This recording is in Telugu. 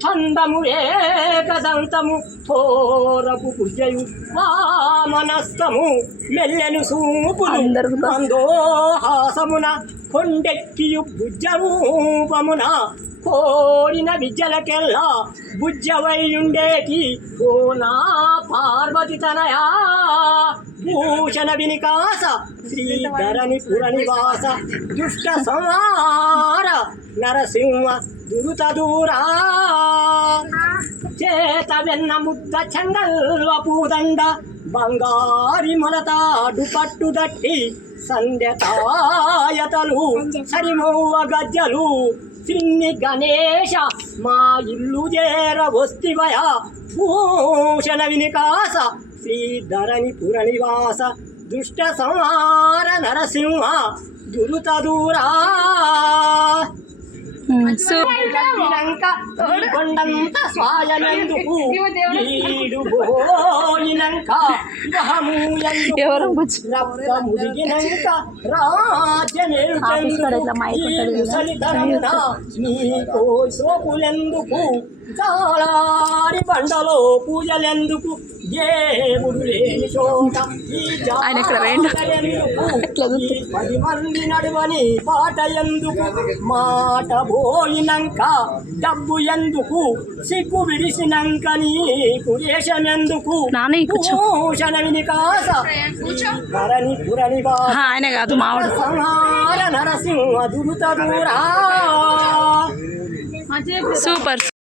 చందము ఏకదంతము థోరపు భుజయు వామనస్తము మెల్లెను సూపులు మందోహాసమున కొండెక్కియు భుజరూపమున కోరిన విద్యలకెల్లా భుజవైయుండేటి ఓ నా పార్వతి తనయా భూషణ వినికాస శ్రీధరణి పురనివాస దుష్ట సంహార నరసింహ దురుత దూరా చేత వెన్న ముద్ద చంగల్వ పూదండ బంగారి మొలతాడు పట్టుదట్టి సంధ్యతాయతలు సరిమౌవ గజ్జలు శ్రీని గణేశ మా ఇల్లు చేర వస్తివయ భూషణ వినికాస శ్రీధరణి పురనివాస దుష్ట సంహార నరసింహ దురుత దూరా కొండంత స్వాయనందుకు ఈడు పోయినంక గహమూయందు రక్త మురిగినంక రాజ్యమేల్చందుకు నీకో సోపులెందుకు చాలారి బండలో పూజలెందుకు దేవుడు లేని చోట ఈ జాతరెందుకు 10 మంది నడువని పాట ఎందుకు మాట పోయినంక డబ్బు ఎందుకు సిగ్గు విడిసినంక నీకు దేశమెందుకు భూషణ వినికాస ధరణి పురనివాస ఆయన కాదు మావాడు సంహార నరసింహ దురుత దూరా. సూపర్.